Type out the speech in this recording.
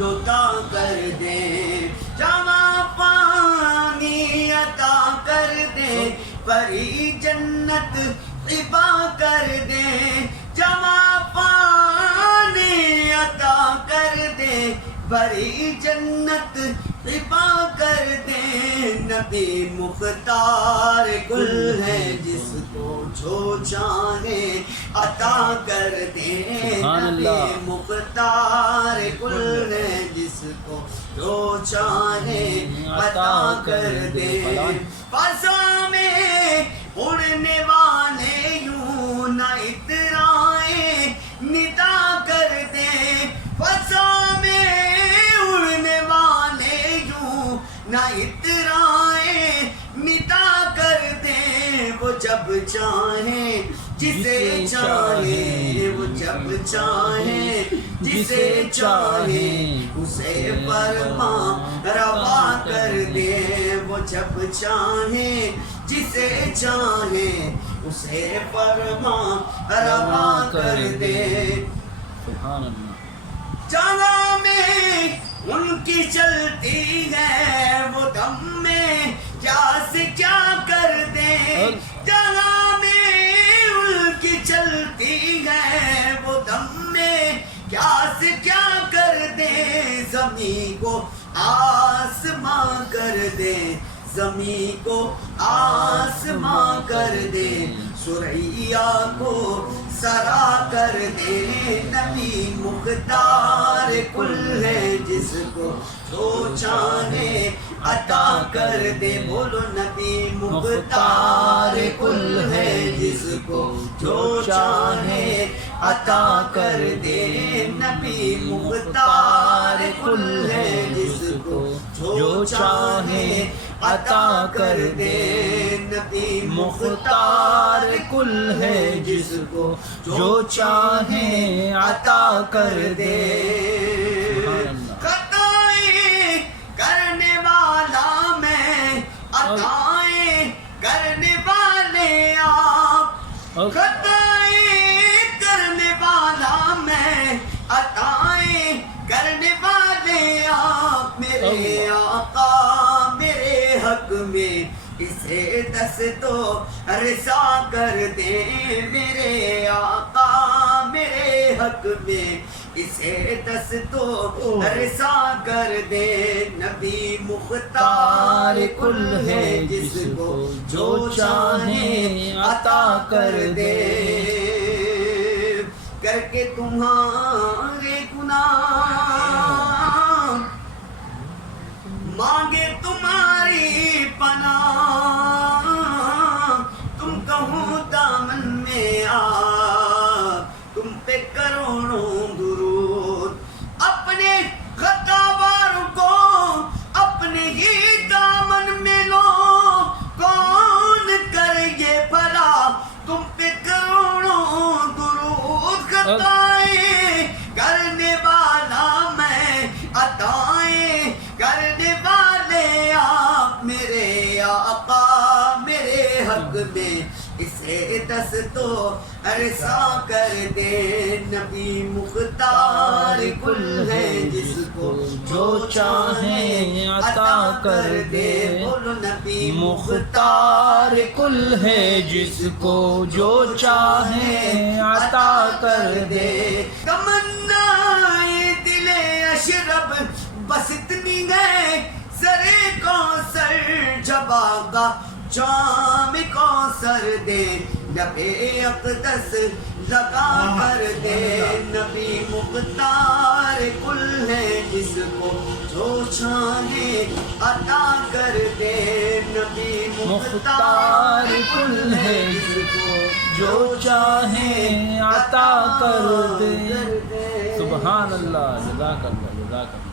دوتا کر دے، جمع پانی عطا کر دے، بھری جنت عطا کر دے، جمع پانی عطا کر دے، بھری جنت عطا کر دے۔ نبی مختار گل ہے جس کو جو چاہے عطا کر دے، نبی مختار گل ہے جس کو جو چاہے عطا کر دے۔ فضا میں اڑنے والے یوں نہ اترائیں، ندا کر دے، فضا میں اڑنے والے یوں نہ اترائیں، ندا کر دیں۔ وہ جب چاہیں جسے چاہیں، وہ جب چاہیں جسے چاہیں اسے فرما روا کر دیں، وہ جب چاہیں جسے چاہیں اسے فرما روا کر دیں۔ سبحان اللہ۔ جگہ میں ان کی چلتی ہے وہ دم میں کیا سے کیا کر دیں، جگہ میں ان کی چلتی ہے وہ دم میں کیا سے کیا کر دیں۔ زمین کو آسماں کر دیں، زمین کو آسماں کر دیں، سریا کو سرا کر دے۔ نبی مختار کل ہے جس کو جو چاہے عطا کر دے، بولو نبی مختار کل ہے جس کو جو چاہے عطا کر دے، نبی مختار کل ہے جس کو جو چاہے عطا کر دے، نبی مختار کل ہے جس کو جو چاہے عطا کر دے۔ خطائیں کرنے والا میں، عطائیں کرنے والے آپ، خطائیں کرنے والا میں، عطائیں کرنے والے آپ، میرے آقا میرے حق میں اسے دستو رسا کر دے، میرے آقا میرے حق میں اسے دستو رسا کر دے۔ نبی مختار کل ہے جس کو جو چاہے عطا کر دے، کر کے تمہارے گناہ مانگے تمہاری پناہ، تم کہو دامن میں آ، تم پہ کروڑوں درود، اپنے خطاوار کو اپنے ہی دامن میں لو، کون کرے بھلا تم پہ کروڑوں درود۔ خطائیں کرنے والا میں، عطائیں کرنے والے آپ، میرے آقا میرے حق میں اسے دستو رسا کر دے۔ نبی مختار کل ہے جس کو جو چاہے عطا کر دے، بولو نبی مختار کل ہے جس کو جو چاہے عطا کر دے۔ تمنا دل اشرب بس اتنی ہے، سرے کوثر جباگا جام کوثر دے، لبے اقدس لگا کر دے۔ نبی مختار کل ہے جس کو جو چاہے عطا کر دے، نبی مختار کل ہے جس کو جو چاہے عطا کر دے۔ سبحان اللہ، جزاک اللہ، جزاک اللہ۔